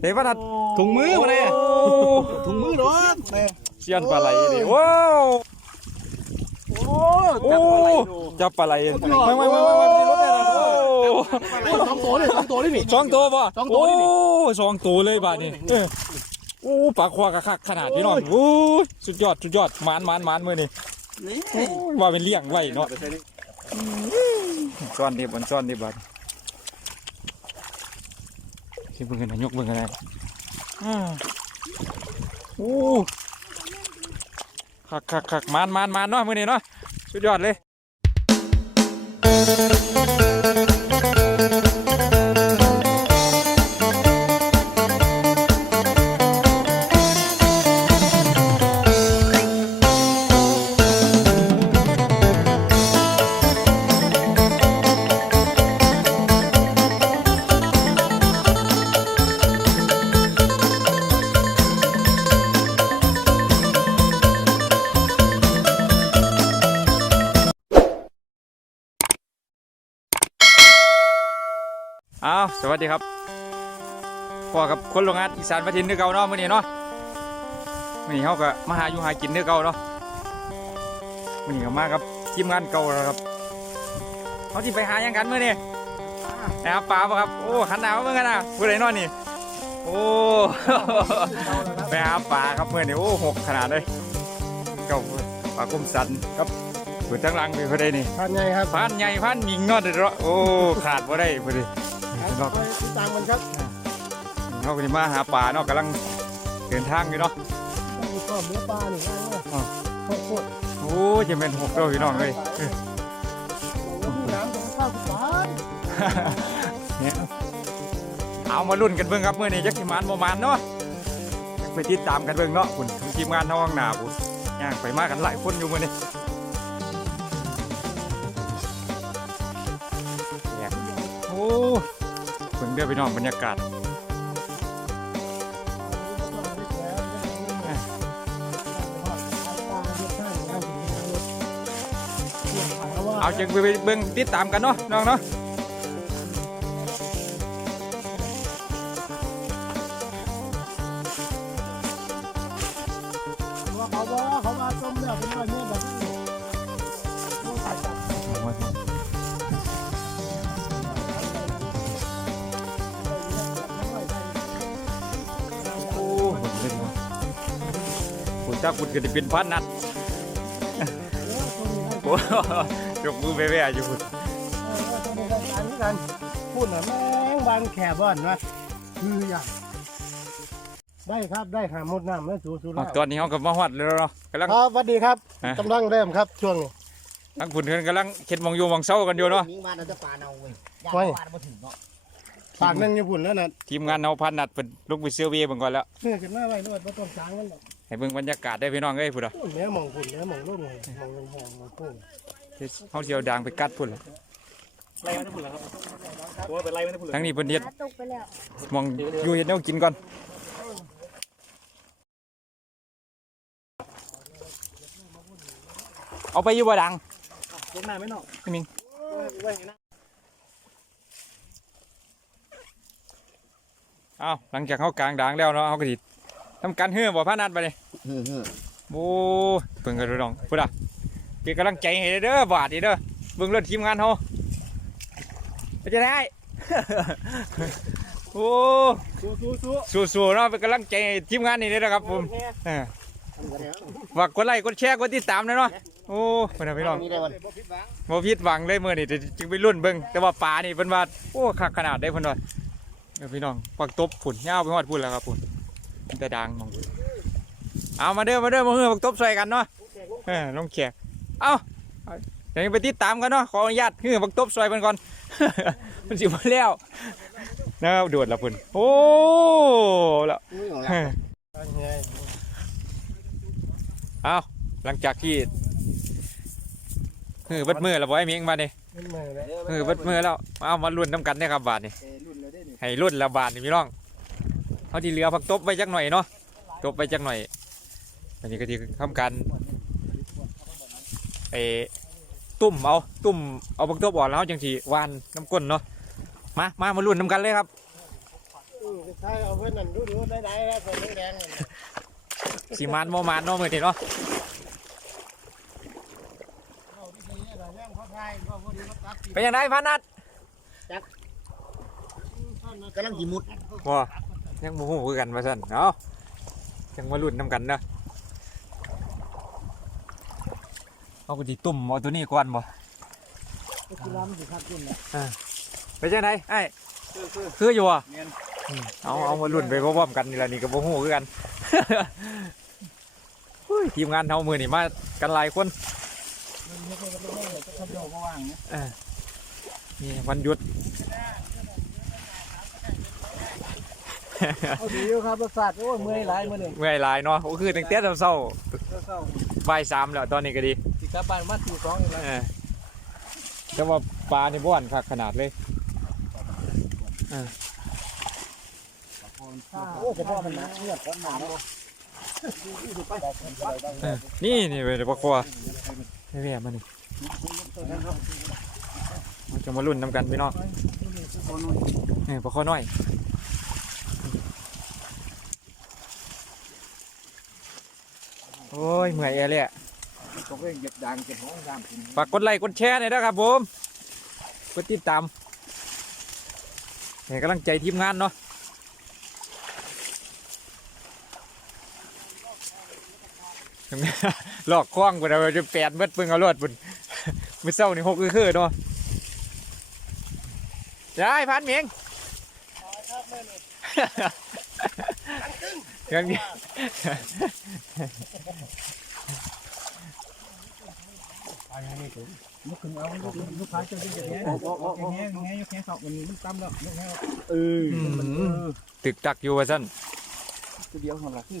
เฮ้ยพนัดถุงมือมาเลยโอ้ถุงมือเนาะเนี่ยเชียนปลาไหลดิว้าวโอ้โอ้จับปลาไหลไม่ไม่ไม่ไม่ไม่รถได้นะโอ้สองตัวเลยสองตัวเลยนี่สองตัวป่ะสองตัวโอ้นี่สองตัวเลยบาดนี้เออโอ้ปลาควากระคักขนาดพี่น้องโอ้สุดยอดสุดยอดหมานหมานหมานมือนี่นี่โอ้ยว่าเป็นเลี้ยงไว้เนาะซ้อนดิบนซ้อนดิบ บัดที่เบิ่งกันนะยกเบิ่งกันนะอ่าโอ้คักคักคักมานมานมานเนาะมือนี้เนาะสุดยอดเลย วสวัสดีครับพ่อกับคนโรงงานอีสานประทินเนื้อเก่าเนาะมื้อนี้เนาะมื้อนี้เขาก็มาหาอยู่หากินเนื้อเก่าเนาะมื้อนี้ก็มากับทีมงานเก่าแล้วครับเขาที่ไปหาหยังกันมื้อนี้นะครับปลาปะครับ โอ้ขันหนาวเมื่อกันนะผู้ใดเนอนนี่โอ้ไปหาปลาครับมื้อนี้โอ้หกขนาดเลยเก่าปลากุ้มสันครับเปิดทั้งหลังไปผู้ใดนี่พันไงครับพันใหญ่พันหญิงเนอดเด้อโอ้ขาดบ่ได้ผู้ใด ครับติดตามมันครับเขาก็สิมาหาปลาเนาะกำลังเดินทางอยู่เนาะมีข้อเนื้อปลาหนึ่งอันเลยโคตรโคตรโอ้ยจะเป็นหกตัวพี่น้องเลยเออน้ำตรงข้าวสารเนี่ยเอามาลุ้นกันเบิ่งครับมื้อนี้จักสิมานบ่มานเนาะไปติดตามกันเบิ่งเนาะคุณทีมงานน้องหน้าพุ่นย่างไปมากันหลายคนอยู่มื้อนี้ เบิ่งเด้อพี่น้องบรรยากาศเอาจังไปเบิ่งติดตามกันเนาะน้องเนาะเขาบอกเขามาต้มแล้วเป็นอะไร ถ้าคุณก็จะเป็นพันนัดโอ้ยกมือไปแว่อยู่พุ่นกันพูดหน่อยแม่งบางแขบ้อนนะคืออย่างได้ครับได้หาหมดน้ำแล้วสูสูอ๋อตอนนี้เขาก็มาฮอดแล้วเนาะกำลังครับสวัสดีครับฮะกำลังเริ่มครับช่วงนี้ทั้งคุณเพิ่นกำลังเข็ดหมองอยู่หมองเศร้ากันอยู่เนาะยิงมาเราจะปาเอาเว้ยยาไว้ปามาถึงเนาะปากนั่งญี่ปุ่นแล้วนะทีมงานเอาพันนัดเพิ่นลุกไปเซอร์เวย์เบิ่งก่อนแล้วเพื่อขึ้นมาไว้ด้วยไม่ต้องจ้างกันหรอก ให้เบิ่งบรรยากาศได้พี่น้องเอ้ยพุ่นอะแม่มองพุ่นแม่มองลูกมองมองเงินหองมองพุ่นเฮาสิเอาด่างไปกัดพุ่นล่ะไล่ไม่ได้พุ่นแล้วครับตัวไปไล่ไม่ได้พุ่นทั้งนี้เพิ่นเฮ็ดตกไปแล้วมองอยู่เฮ็ดแนวกินก่อนเอาไปอยู่บ่ดังลงน้ำไม่นอกพี่มิงไว้นะอ้าวหลังจากเขากลางด่างแล้วเนาะเขาก็สิ ทำการเฮือบ่พานัดไปเลยเฮ้อเฮ้อโอ้เพิ่งกันดูน้องพูดอะเป็นกำลังใจให้เด้อบาดนี่เด้อเบิ่งเลือดทีมงานเฮาไปจะได้ โอ้สู้สู้สู้สู้ๆเนาะเป็นกำลังใจให้ทีมงานนี่เด้อนะครับผมเออฝากกดไลค์กดแชร์กดติดตามนะเนาะโอ้เพิ่นน่ะพี่น้องมีได้วันบ่ผิดหวังเลยมื้อนี้เดี๋ยวจึงไปรุ่นเบิ่งแต่ว่าป่านี่เพิ่นว่าโอ้คักขนาดได้เพิ่นว่าเดี๋ยวพี่น้องปักตบฝุ่นยาวไปฮอดพุ่นแล้วครับพุ่น มันแต่ดังมองเอามาเด้อมาเด้อมาเฮือปักตบใส่กันเนาะเออลงแขกเอาเดี๋ยวไปติดตามกันเนาะขออนุญาตเฮือปักตบใส่เพิ่นก่อนมันสิบ่แล้วนะครับโดดละพุ่นโอ้แล้วเอาหลังจากที่เฮือเบิดมือแล้วบ่ไอ้เมียงมาเนี่ยเออเบิดมือแล้วเอามาลุ้นน้ำกันได้ครับบาทนี่รุ่นเนี่ให้รุ่นละบาทนี่พี่น้อง เอาที่เหลือพักตบไว้จักหน่อยเนาะตบไว้จักหน่อย อันนี้ก็ที่ทำการไอ้ตุ่มเอาตุ่มเอาพักตบออกแล้วจังสีวานน้ำก้นเนาะมามามาลุ้นน้ำกันเลยครับใช่เอาเพื่อนนั่นดูดูได้ได้แล้วคนแดงนั่นสีมานโมมานเนาะมือนี้เนาะเอาดีๆอะไรย่างพ่อไทยก็พอดีมาตัดสิเป็นยังไงพันนัดกำลังหิมุดบ่ ยังโมโหคือกันมาสั่นเนาะยังมาลุ้นนำกันเนาะเอาไปจีตุ่มเอาตัวนี้ก่อนบ่ก็คือล้ำสิครับคุณนะเป็นยังไงไอ้คืออยู่อะอืมเอาเอามาลุ้นไปพร้อมๆกันนี่แหละนี่ก็บ่ฮู้คือกันอุ้ยทีมงานเฮามือนี่มากันหลายคนมันไม่ใช่ก็ไม่ได้ก็ทำโยกว่างนะนี่วันหยุด เอาดีอยู่ครับรสชาติโอ้ยเมื่อยหลายมื้อนี้เมื่อยหลายเนาะโอ้คือตั้งแต่เช้าเศร้าๆบ่ายสามแล้วตอนนี้ก็ดีๆสิกลับบ้านมาตีสองอีกแล้วเออแต่ว่าปลาในบ้านคักขนาดเลยโอ้เฉพาะมันหนักเลือดก้อนหนาเออนี่นี่เว้ยเดี๋ยวปลาคอไม่แย่มานี่เราจะมาลุ้นนำกันพี่น้องนี่ปลาคอน้อย โอ้ยเมื่อยแอเลยอะตกเองเก็บดังเก็บห้องสามกินฝากกดไลค์กดแชร์หน่อยนะครับผมกดติดตามให้กำลังใจทีมงานเนาะหลอกคล้องไปเราจะแปดเบิดเพิ่งเอารวดปุ่นมือเศร้านี่หกคือคือเนาะได้พันเมียง เงินลูกขึ้นเอาลูกค้าจะได้อย่างเงี้ยแง่แง่ยกแง่สอบวันนี้มันตั้มแล้วยกแง่เออตึกตักอยู่ว่าสั้นตัวเดียวของเราคือ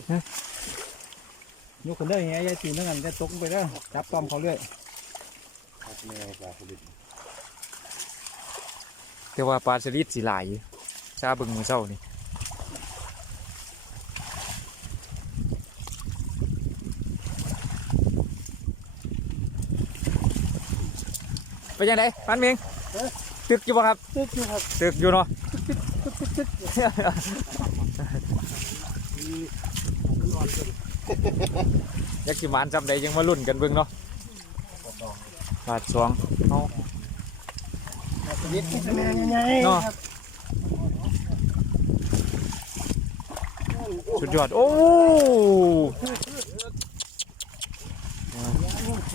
ยกขึ้นได้ยังไงยายตีนั่งกันจะตกไปได้จับตอมเขาเรื่อยแต่ว่าปลาสลิดสีหลายอยู่ซาบึงมือเศร้านี่ ไปยังไงพันเมียงตึกอยู่ป่ะครับ ตึ๊ดครับ ตึกอยู่เนาะยักษ์สิมานจำได้ยังมาลุ่นกันเบิ่งเนาะบาทสองเอายึดที่แม่ยังไงเนาะสุดยอด โอ้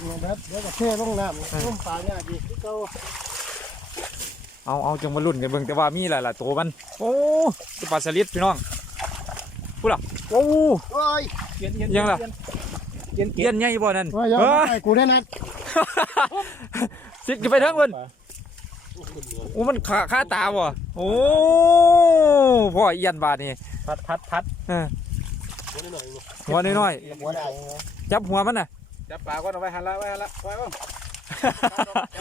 เดี๋ยวก็เท่ลงน้ำลงปลาเนี่ยดีที่เขาเอาเอาจังมาลุ่นกันเบิ่งแต่ว่ามีหลายๆตัวมัน โอ้ตัวปลาสลิดพี่น้องพูดล่ะโอ้โอ้ยยังล่ะเกียนเกีเย็ยนนใหญ่บ่นั่นว่ายังเฮ้ยไอ้กูได้นัดสิจะไปทั้งคนโอ้มันขาขาตาบ่โอ้พ่อเอียนบาดนี่พัดพัดพัดเออหัวน้อยหัวได้ๆจับหัวมันน่ะ จับปลาก็เอาไว้หันละไว้หันละไว้บ้าง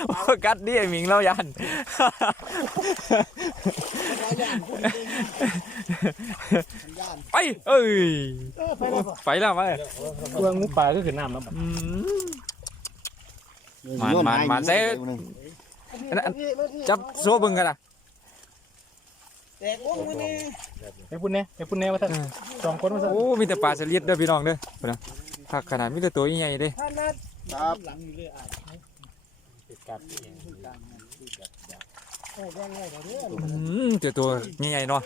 โอ้กัดดิไอ้หมิงเรายันไปเอ้ยไปแล้วไปแล้วมาตัวงูปลาก็ขึ้นน้ำแล้วอืมมันมันมันเซ่จับโซ่เบิ่งกันอะแตกวงมือนี่ไปพุ่นเนี่ยไปพุ่นเนี่ยมาท่านสองคนมาท่านโอ้มีแต่ปลาสลิดเด้อพี่น้องเด้อพุ่นนะ ผักขนาดมีแต่ตัวใหญ่ๆเด้ท่านนัดครับหลังอยู่เลยอะติดกัดโอ้ยังไงเดี๋ยวอืมแต่ตัวใหญ่ๆเนาะ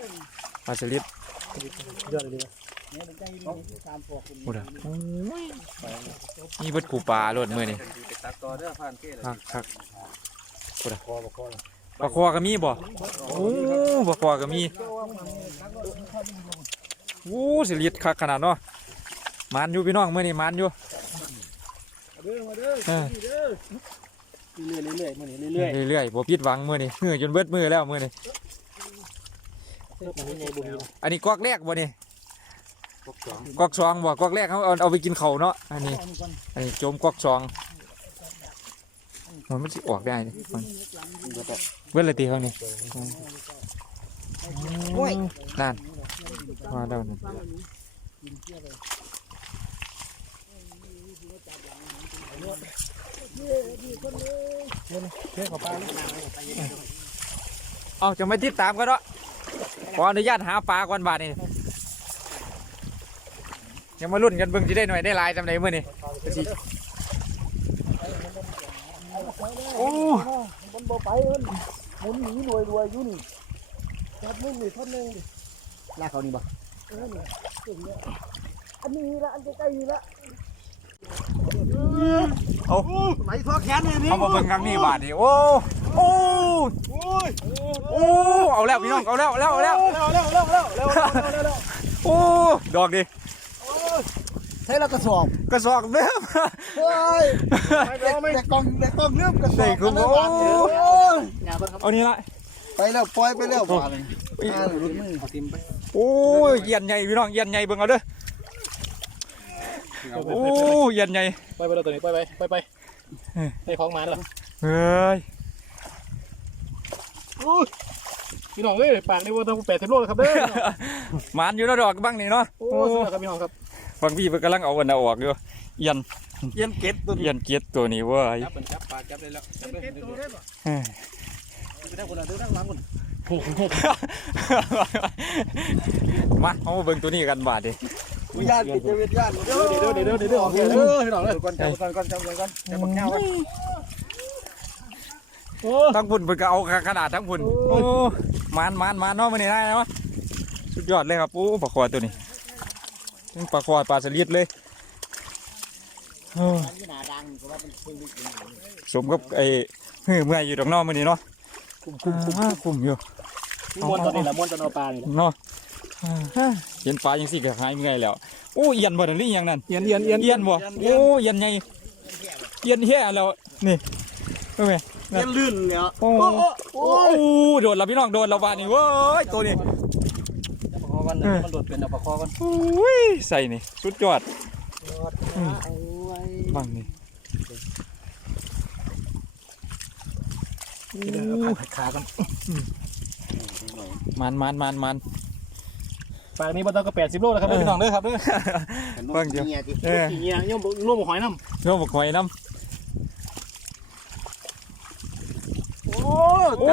ปลาสลิดเดือดเลยเนี่ยใจดีตามพวกคุณพุ่นนะโอ้ยมีเบิดกูปลาโลดมื้อนี่ตัดต่อเด้อผ่านเกศคักคักคอบ่คอปลาคอก็มีบ่โอ้ปลาคอก็มีโอ้สลิดคักขนาดเนาะ มันอยู่พี่น้องมื้อนี้มันอยู่เด้อมาเด้อเออเด้อเรื่อยๆเรื่อยๆมื้อนี้เรื่อยเรื่อยๆบ่ผิดหวังมื้อนี้เฮือจนเบิดมื้อแล้วมื้อนี้ๆมื้อนี้บ่มีอันนี้กอกแรกบ่นี่กอกสองบ่กอกแรกเขาเอาเอาไปกินเขาวเนาะอันนี้ อันนี้โจมกอกสองมันมันสิออกได้นี่มันเบิดเลยตีเขานี่โอ้ยนั่นมาแล้วนั่น เด้อขอปลาเอาจะไม่ติดตามกันเนาะขออนุญาตหาปลาก่อนบาทนี่ยังมาลุ้นกันเบิ่งสิได้หน่อยได้หลายจำได้เมื่อนี่โอ้มันบ่ไปมันหมุนหนีรวยรวยอยู่นี่จับมึงนี่ท่อนหนึงดิลากเขานี่บ่เออนี่เก่งเนี่ยอันนี้ละอันใกล้ๆนี่ละ เอาไหลทอแขนเลยนี่เอามาเบิ่งครั้งนี้บาทดิโอ้โอ้โอ้เอาแล้วพี่น้องเอาแล้วเอาแล้วเอาแล้วเอาแล้วเอาแล้วเอาแล้วโอ้ดอกดิใช้แล้วกระสอบกระสอบเริ่มเฮ้ยแต่กองแต่กองเริ่มกระสอบกันโอ้วเอานี่ละไปแล้วปล่อยไปแล้วปล่อยเลยรุดมือเอาทิมไปโอ้ยเย็นใหญ่พี่น้องเย็นใหญ่เบิ่งเอาเด้อ โอ้ยเยียนใหญ่ไปไปเลยตัวนี้ไปไปไปไปได้ของมาแล้วเฮ้ยพี่น้องเอ้ยปากนี่ว่าต้องแปดสิบโลครับเด้อหมานอยู่เนาะดอกบ้างนี่เนาะโอ้สุดยอดครับพี่น้องครับบางพี่เพิ่นกำลังเอาอันน่ะออกอยู่เอียนเย็นเก็ตตัวเอียนเกียดตัวนี้เว้ยจับเป็นจับปลาจับได้แล้วจับได้เฮ้ยได้คนละเด้อทั้งหลังคนมาเอามาเบิ่งตัวนี้กันบาดดิ วิญญาณปิดจะวิญญาณเดี๋ยวเดี๋ยวเดี๋ยวเดี๋ยวเดี๋ยวเดี๋ยวเดี๋ยวพี่น้องเลยก่อนจับก่อนก่อนจับก่อนก่อนจับบักแก้วก่อนโอ้ทั้งพุ่นเพิ่นก็เอาขนาดทั้งพุ่นโอ้หมานหมานหมานเนาะมื้อนี้ได้เนาะสุดยอดเลยครับโอ้ปลาคอตัวนี้ทั้งปลาคอปลาสลิดเลยโอ้ที่หนาดังก็ว่าเป็นเพิ่งลึกสมกับไอ้เมื่อยอยู่ดอกนอกมื้อนี้เนาะคุ้มคุ้มคุ้มอยู่มวนตัวนี้ละมวนตัวปลานี่เนาะ เห็นปลาจังซี่ก็หายเมื่อยแล้วโอ้เอียนบ่นั่นหรือหยังนั่นเอียนเอียนเอียนเอียนบ่โอ้เอียนใหญ่เอียนแย่แล้วนี่เอ้ยเย็นลื่นเนี่ยโอ้โอ้โดนแล้วพี่น้องโดนแล้วบาดนี้เว้ยตัวนี้จับปลาคอกันมันโดดเป็นเอาปลาคอกันโอ้ยใส่นี่สุดยอดเอาไว้บังนี่ขาขากันมันมันมันมัน ปากนี้บ่ต้องก็แปดสิบโลนะครับพี่น้องเด้อครับเด้อ เบิ่งเดียวเนี่ยดิเออกี่เงี้ยย่อมร่วมหอยน้ำโยมบอกหอยน้โอ้ำโอ้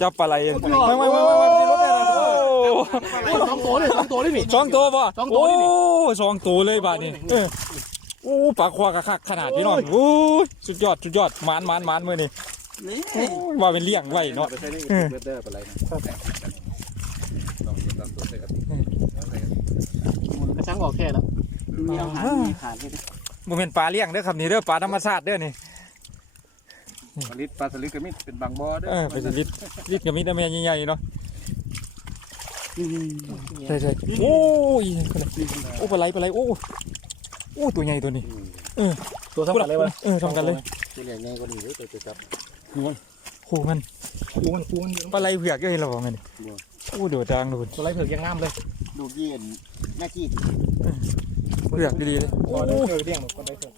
จับปลาไหลไม่ไม่ไม่ไม่ไม่รถได้เลยโอ้สองตัวเลยสองตัวเลยพี่ สองตัวป่ะสองตัวนี่นี่โอ้สองตัวเลยบาดนี้เออโอ้ปลาควากระคักขนาดพี่น้องโอ้ยสุดยอดสุดยอดมันมันมันมือนี่นี่โอ้ยว่าเป็นเลี้ยงไว้เนาะ ไปใช้ได้เบิดเด้อปลาไหลต้องต้องตัวเสร็จ กระชัง ออกแค่แล้วมีอาหารมีขาดให้บ่เป็นปลาเลี้ยงเด้อครับนี่เด้อปลาธรรมชาติเด้อนี่ปลาลิดปลาสลิดก็มีเป็นบางบ่อเด้อเออเป็นลิตรลิตรกับมิตรแม่ใหญ่ๆเนาะใช่ใช่โอ้ยโอ้ปลาไหลปลาไหลโอ้โอ้ตัวใหญ่ตัวนี้ตัวสำคัญเลยวะเออทำกันเลยตัวใหญ่ใหญ่กว่านี้เลยตัวจับโอ้มันคูมันคูมันปลาไหลเผือกก็เห็นเราบอกไงนี่โอ้โดดจางโดดตัวไรเผือกยังงามเลย ดูเย็นแม่จีดเผือกดีๆเลยโอ้โอ้เผือกเดี่ยงตัวไรเผือก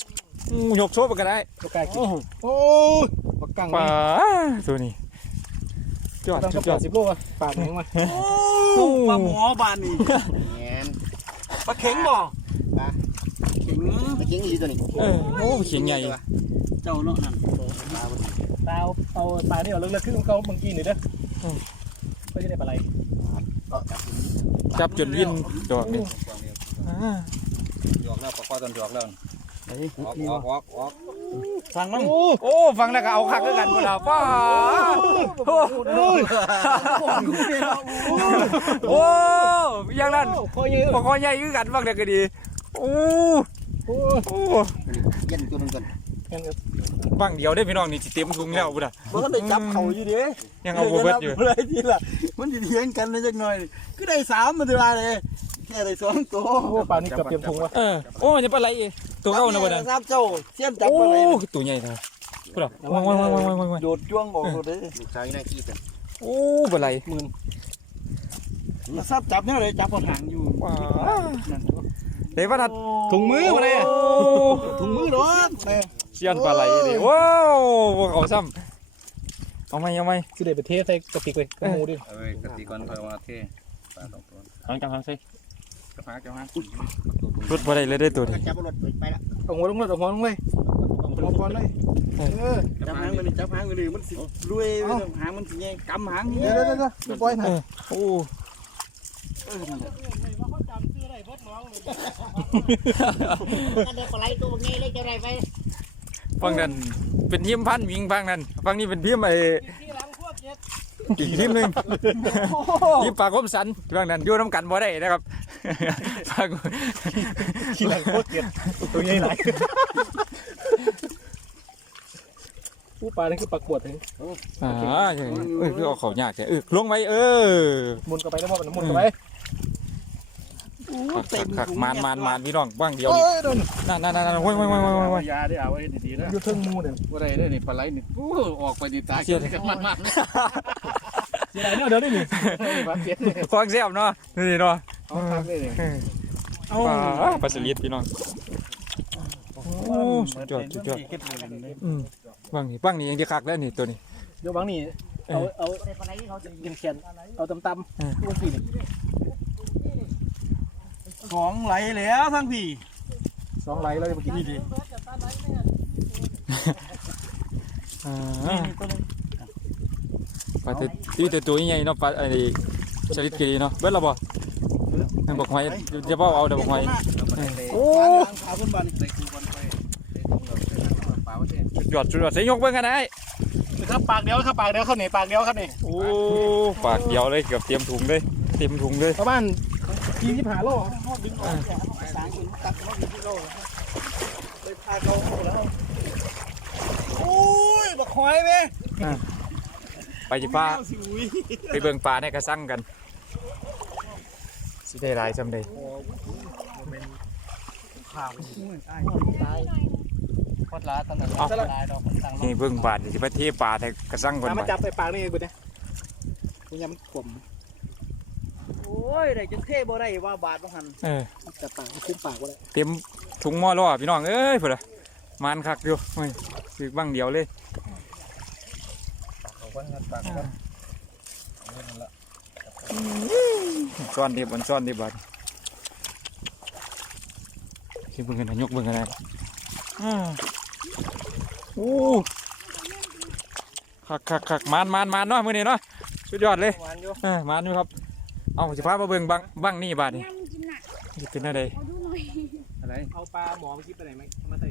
อืมยกโซ่ไปก็ได้ตัวไก่กินโอ้ปากกังปลาตัวนี้ยอดต้องสุก็ดแปยอดดสิบโลอะปากแข็งมาโอ้ปลาหมอบานนี่แงนปลาเข็งบ่ปลาเข็งปลาเข็งอีตัวนี้เออโอ้เขียงใหญ่เจ้าเนาะนั่นปลาตาเอาปลานี่เอาเลิกๆขึ้นของเขาบางทีหน่อยเด้อก็จะได้ปลาไหล จับจนวินดอกนี่อ่าหยอกแล้วปลาคอตอนหยอกแล้วออกออกออกออกสั่งมันโอ้โอ้ฟังแล้วก็เอาคักคือกันพุ่นล่ะป้าโอ้โอ้อย่างนั้นคอยยืดปกคอใหญ่คือกันฟังแล้วก็ดีโอ้โอ้โอ้เย็นตัวนึงกัน ฟังเดียวได้อพี่น้องนี่สิเต็มถุงแล้วพุ่นน่ะมันได้จับเขาอยู่ดิยังเอาบ่เบิดอยู่อะไรทีละมันจะเถียงกันได้จักหน่อยก็ได้สามมันตัวเลยแค่ได้สองตัวโหปลานี่เกือบเต็มถุงวะเออโอ้ยจะปลาไหลอีกตัวเก่านะบ่นั่นทราบเจ้าเสียมจับโอ้อะไรตัวใหญ่นะพุ่นน่ะวางวางวางวางวางวางโดดจ้วงออกเลยลูกชายน่าขี้กันโอ้ปลาไหลทราบจับเนี่ยเลยจับเอาหางอยู่ว้าเดี๋ยวว่าทัดถุงมือมาเลยโอ้ถุงมือร้อนเชียนปลาไหลนี่ว้าวบ่เขาซ้ำเอาไหมเอาไหมสิเดไปเทใส่กระติกเลยกระมูดิเอ้ยกติกรเคยมาเท่ปลาสองตัวหางจังหางใส่จับหางจับหางรุดบ่ได้เลยได้ตัวนี้จับรถไปละเอาหัวลงเลยเอาหัวลงเลยเอาหัวก่อนเลยเออจับหางมันจับหางมันดิมันสิรวยหางมันสิแยงกำหางเดี๋ยวเดี๋ยวเดี๋ยวปล่อยหน่อยโอ้เออนั่นแหละว่าเขาจำชื่อได้เบิดน้องเลยก็เดี๋ยวปลาไหลตัวนี้เลยจะได้ไป ฟังนั้นเป็นทีมพันวิงฟังนั้นฟังนี้เป็นทีมไอ้ที่หลังพวกเจ็ดอีกทีมหนึงทีมปากคมสันฟังนั้นอยู่น้ำกันบ่ได้นะครับฟังที่หลังพวกเจ็ดตัวใหญ่หลายผู้ปลานี่คือปลากวดถึงอ่าอย่างนี้เออคือเอาเขายากแค่เออลงไว้เออมุนกันไปแล้วมันมุนกันไป ขักขักขักมานมานมานพี่น้องบ้างเดียวโอ้นี่ยโดนนั่นนั่นนั่นโอ้ยโอ้ยโอ้ยโอ้ยโอ้ยยาได้เอาไว้ดีๆนะอยู่เทิงมูเนี่ยว่าไรได้นี่ปลาไหลนี่โอ้ออกไปดีตาเสียดกันมันมากเลยเสียดายเนาะเดี๋ยวนี้นี่ปลาเสียดควางเสียบเนาะนี่เนาะเอาทางเลยนี่เอาปลาปลาสลิดพี่น้องโอ้สุดยอดสุดยอดอืมบ้างนี่บ้างนี่ยังจะคักแล้วนี่ตัวนี้เดี๋ยวบางนี่เอาเอาได้ปลาไหลเขาจะเขียนเขียนเอาตำตำตัวสี่นี่ ของไหลแล้วทั้งพี่สองไหลเราจะมากินนี่ดีอ่าปลาตัวที่แต่ตัวใหญ่เนาะปลาไอ้สลิดกีเนาะเบิ้ลละบ่นั่นบอกหอยจะบ่เอาเดี๋ยวบอกหอยโอ้พาขึ้นบ้านใส่คือวันไปปลาประเทศสุดยอดสุดยอดเสียยกเบิ้งกันได้ครับปากเดียวครับปากเดียวครับนี่ปากเดียวครับนี่โอ้ปากเดียวเลยเกือบเตรียมถุงเลยเตรียมถุงเลยประมาณ ยี่สิบห้าโลสางคุณตัดเขาอยู่ที่โลกเลยพาเขาเอาแล้วโอ้ยบักหอยเว้ยไปจิฟ้าไปเบิ่งปลาในกระสั่งกันสิได้ลายซำใดพอดลาตอนนั้นลายดอกต่างนี่เบิ่งปลานี่สิไปเทปลาในกระสั่งก่อนมาจับใส่ปากนี่กูเนี่ยกูยังขม โอ้ยได้จังเท่บ่ได้ว่าบาทบ่หันเออจับปากคุ้มปากกูเลยเต็มถุงหม้อล้อพี่น้องเอ้ยพุ่นน่ะมานคักอยู่โอ้ยคือบังเดียวเลยเอาไว้งัดปากกันซ่อนดิบมันซ่อนดิบบัดสิเบิ่งกันนะยกเบิ่งกันได้อ่าโอ้คักคักคักมานมานมานเนาะมื้อนี้เนาะสุดยอดเลยหวานอยู่เออมานอยู่ครับ เอาสิพามาเบิ่งบังบังนี่บาดนี่นั่งกินน่ะสิเป็นอะไรเอาดูหน่อยอะไรเอาปลาหมอเมื่อกี้ไปไหนไหมมาใส่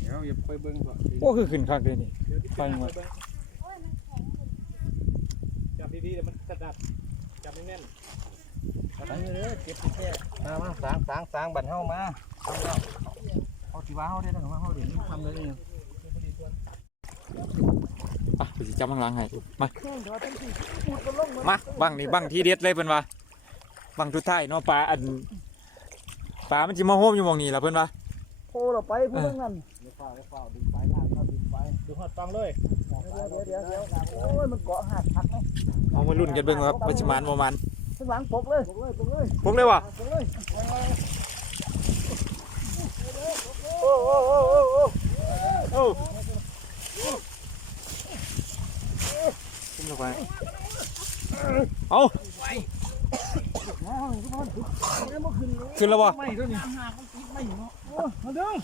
เดี๋ยวอย่าไปเบิ่งก่อนโอ้คือขึ้นคักเลยนี่ เดี๋ยวที่ไปหมดจับดีๆเดี๋ยวมันกระดับจับแน่นไปเลยเก็บที่แค่มามาสางสางสางบันเฮามาเอาแล้วเอาที่ว่าเฮาได้แล้วมาเฮาเดี๋ยวนี้ทำเลยนี่อะไป สิจับข้างหลังให้มามาบังนี่บังที่เด็ดเลยเพิ่นว่าบังทุดท้ายเนาะปลาอันปลามันสิมาโฮมอยู่หม่องนี้ล่ะเพิ่นว่าโอ้เราไปผู้เรื่องนั้นๆเดี๋ยวเฝ้าเดี๋ยวเฝ้าดึงไปลากเข้าดึงไปดูหอดฟังเลยเดี๋ยวเดี๋ยวเดี๋ยวโอ้ยมันเกาะหักหักนะเอามาลุ้นกันเบิ่งว่ามันสิมานบ่มานข้างหลังปกเลยปกเลยปกเลยพวกเลยว่ะปกเลยโอ้โอ้โอ้โอ้โอ้โอ้ ขึ้น ลงไปเอาขึ้นแล้วบ่ไม่ด้วยนี่หักมันติดไม่เนาะโอ้มาดึง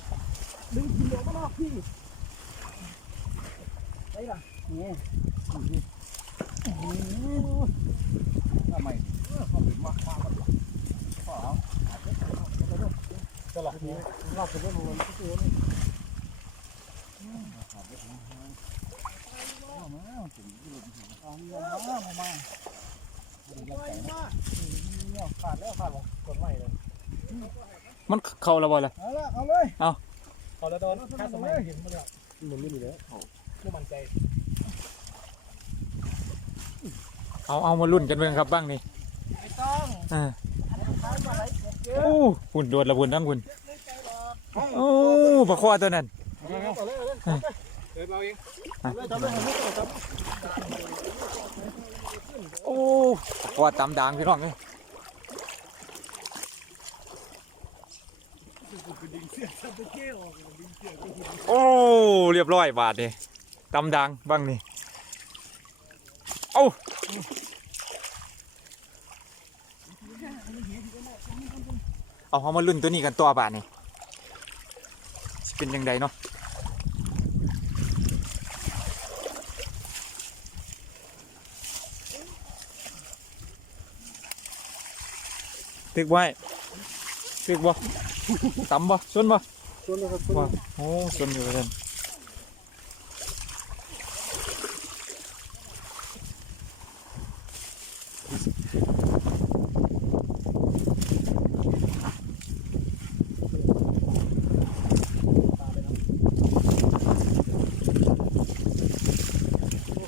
ดึงกินออกมานอกพี่ไปล่ะนี่ทำไมเขาเป็นมากมากมากขอเอาตลอดนี้รอบ เป็นเรื่องมันที่ตัวนี่ขาดแล้วขาดหรอกดใหม่เลยมันเข้าแล้วบ่ล่ะเอาละเอาเลยพอล้วตอนค่าสมัยเห็นมันก็มันไม่มีแล้วผู้มันใจเอาเอามาลุ้นกันเบิ่งครับบ้างนี่ไม่ต้องอ่าท้ายมาไหลเก็บโอ้หุ่นโดดละหุ่นทั้งหุ่นโอ้ปลาคอตัวนั้น เดินเราเองเลยทำเลยทำเลยทำโอ้ปลาคอตำด่างพี่น้องเอ้ยโอ้เรียบร้อยบาทนี่ตำด่างบ้างนี่เอ้าเอาเอามาลุ้นตัวนี้กันตัวบาทนี่สิเป็นยังไงเนาะ ตึกไว้ตึกบ่ต่ำบ่ชนบ่ ส่วนนี้ครับ ว่าโอ้ชนอยู่เพิ่น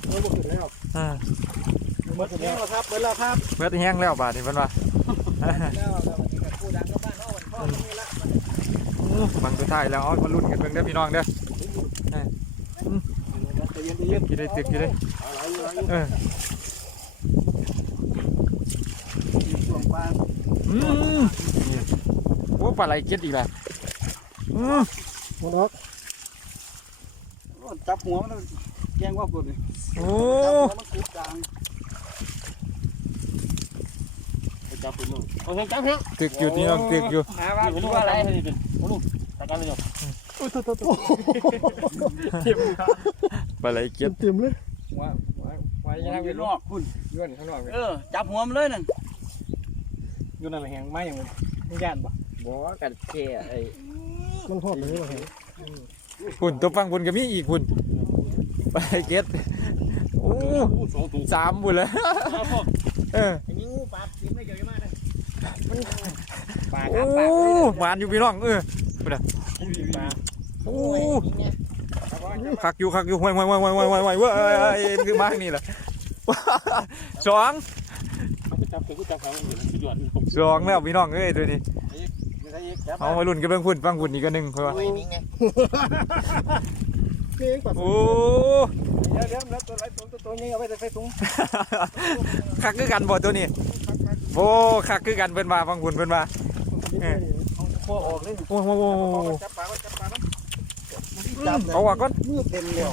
เราหมดแล้ว อ่า หมดแล้วครับหมดแล้วครับ เบิดแห้งแล้วบาดนี้เพิ่นว่า แล้วเราวันนี้กับผู้ดังก็บ้านเฮาวันพ่อตรงนี้ละอู้ฟังสุดท้ายแล้วเอามาลุ้นกันเบิ่งเด้อพี่น้องเด้อใจเย็นใจเย็นกี่ได้ตึกกี่ได้อะไรอะไรเออช่วงปลาอืมนี่โอ้ปลาไหลเก็ดอีกแล้วอืมหมดแล้วจับหัวมันแกงว่าปวดเลยโอ้ จับหัวมันคูกลางไปจับไปลูกโอเคจับเถอะตึกอยู่พี่น้องตึกอยู่หาว่ารู้ว่าอะไรเฮ้ยตะกันเลยโอ้ยโตโตโตปลาไหลเก็ดเต็มเลยว่าว่าจะทำอเป็ยู่นนอกคุณย้อนข้างนอกเลยเออจับหัวมันเลยนั่นอยู่นั่นแหงไม้อย่างมันย่านปะบ่กันแค่ไอ้มันหอดเลยว่าแหงหุ่นตัวฟังหุ่นก็มีอีกหุ่นปลาไหลเก็ดโอ้สองตัวสามหุ่นเลยเออ ปลาโอ้ครับปลาหวานอยู่พี่น้องเออปลาโอ้โอ้ยนี่ไงคักอยู่คักอยู่ห่วยห่วยห่วยห่วยห่วยห่วยห่วยเว้ยคือมากนี่แหละสองไปจับเสือกูจับเขาเห็นสุดยอดสองแล้วพี่น้องเอ้ยตัวนี้ไม่ใช่จับเอามาลุ้นกันเบิ่งหุ่นฟังหุ่นอีกก็หนึ่งเพื่อโอ้ยนี่ไงเลี้ยงปลาโอ้เดี๋ยวเดี๋ยวแล้วตัวไรตัวตัวนี้เอาไปใส่ถุงคักคือกันบ่ตัวนี้ โอ้คักคือกันเพิ่นมาฟังหุ่นเพิ่นมาเอาพวกออกเลยโอ้โหโอ้โหจับปลาจับปลาเอาว่าก่อนมือเต็มแล้ว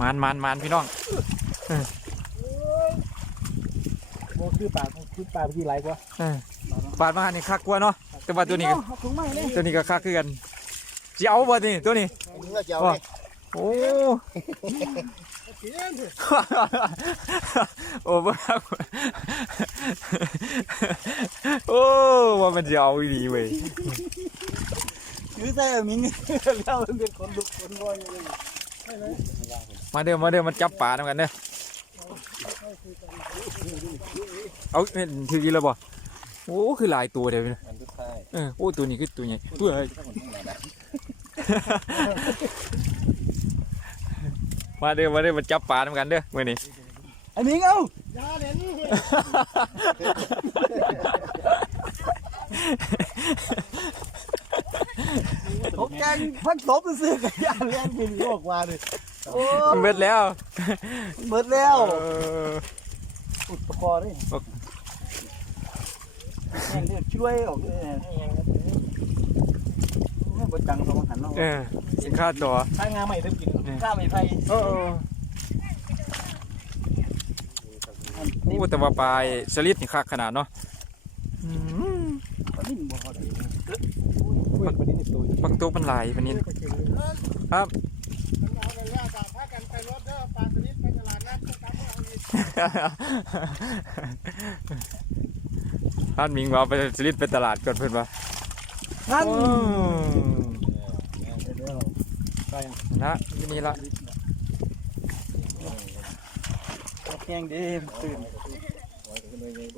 มานมานมานพี่น้องโอ้คือปลาคือปลาที่ไรกว่าเออปาดมานี่คักกว่าเนาะแต่ว่าตัวนี้ตัวนี้ก็คักคือกันสิเอาบ่นี่ตัวนี้ อันนี้ก็จะเอาเลยโอ้โอ้บ้าโอ้ว่ามันจะเอาอีดีเว้ยคือใส่มิงแล้วมันเป็นคนลุกคนงอยเลยมาเด้อมาเด้อมันจับปลาทำกันเด้อเอาเนี่ยถือกี่แล้วบ่โอ้คือหลายตัวเดี๋ยวนี้อันสุดท้ายเออโอ้ตัวนี้คือตัวใหญ่ตัวใหญ่ มาเด้อมาเด้อมันจับปลาทำกันเด้อมื่อนี้ไอ้มิงเอ้าอย่าเดี๋ยวนี้เขาแกงพันศพซื้อกันยาเลี้ยงกินออกมาเลยโอ้มันเบ็ดแล้วหมดแล้วเอออุดประคอเลยแข่งเลือดช่วยออกเลย ให้บดจังสองหันเนาะเออสินค้าตัวถ้างาใหม่เริ่มกินข้าไม่ไผ่เออโอ้แต่ว่าปลายสลิดนี่คักขนาดเนาะอืมปลานิ่มบ่พอดีอุ้ยปลานิ่มตัวปักตัวมันหลายปานนี้ครับเอาไปแล้วจากพากันไปรถเด้อปลาสลิดไปตลาดนัดก็กลับมาเอาอีกท่านมิงว่าไปสลิดไปตลาดก่อนเพื่อนว่า นั่นโอ้นะนี่ละแข่งดีตื่น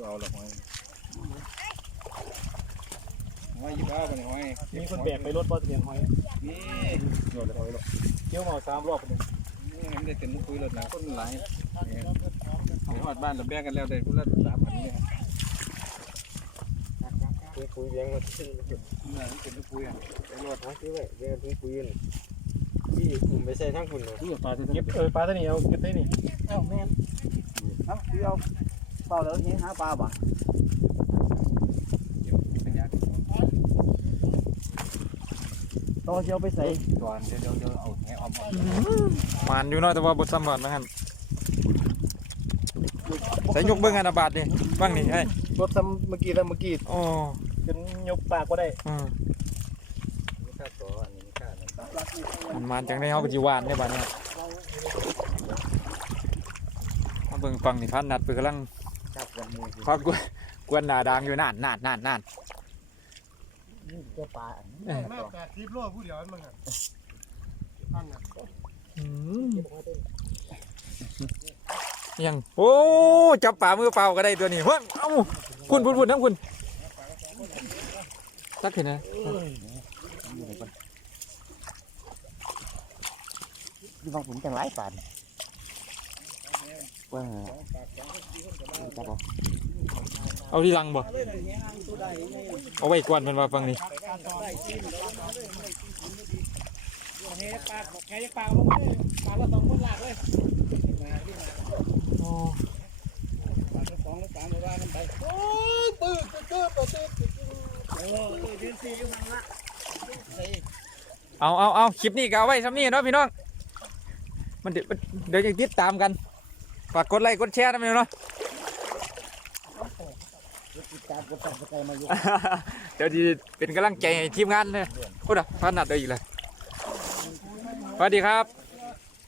เอาหรอกห้อยห้อยยี่บ้าไปห้อยมีคนแบกไปรถบอสเสียงหอยนี่โดดเลยห้อยหรอกเที่ยวมาสามรอบเลยนี่มันได้เต็มมุกคุยรถนะคนหลายเอาหอดบ้านเราแบ่งกันแล้วได้คนละสามพันเนี่ยคุยเลี้ยงมา นี่มันเป็นมุกคุยอะรถทั้งที่ไว้เลี้ยงที่คุยที่กลุ่มไปใส่ทั้งคุณเลยปลาจะเก็บเออปลาตัวนี้เอาเก็บได้นี่เอ้าแม่ครับพี่เอาเปล่าแล้วเฮ้หาปลาบ่เป็นยากต้องเชียวไปใส่ก่อนเดี๋ยวเดี๋ยวเดี๋ยวเอาแหออมออกมานอยู่เนาะแต่ว่าบทสมบัตินะครับใส่ยกเบิ้งอันนะบาทนี่บ้างนี่ไอ้รถซ้ำเมื่อกี้แล้วเมื่อกี้โอ้ จนยกปากก็ได้อืมนี่ค่าต่ออันนี้ค่านั้นมันมานจังได้เฮาไปจีวานได้บาดเนี่ยเบิ่งฟังนี่พันนัดเพิ่นกำลังจับวันมือพักกวนกวนหน้าดังอยู่นานนานนานนานนี่ตัวปลาเอ้ยแม่แปดสิบโลผู้เดียวมันมึงอะท่านน่ะอืมยังโอ้จับปลามือเปล่าก็ได้ตัวนี้เฮ้ยเอ้าคุณคุณคุณทั้งคุณ ตักเห็นนะดูบางผมจังไรปลาว่าจับเอาเอาที่ลังบ่เอาไว้กวนมันว่าฟังนี่ปลาแกจะปลาลงมาเลยปลาละสองคนหลักเลยโอ้ เอาเอาเอาคลิปนี้ก็เอาไว้ซ้ำนี่เนาะพี่น้อง มันเดี๋ยวมันเดี๋ยวจะติดตามกัน ฝากกดไลค์กดแชร์นะพี่น้องเนะเดี๋ยวดีเป็นกำลังใจให้ทีมงานเลยพูดอะพันนัดเดียวอีกเลยสวัสดีครับ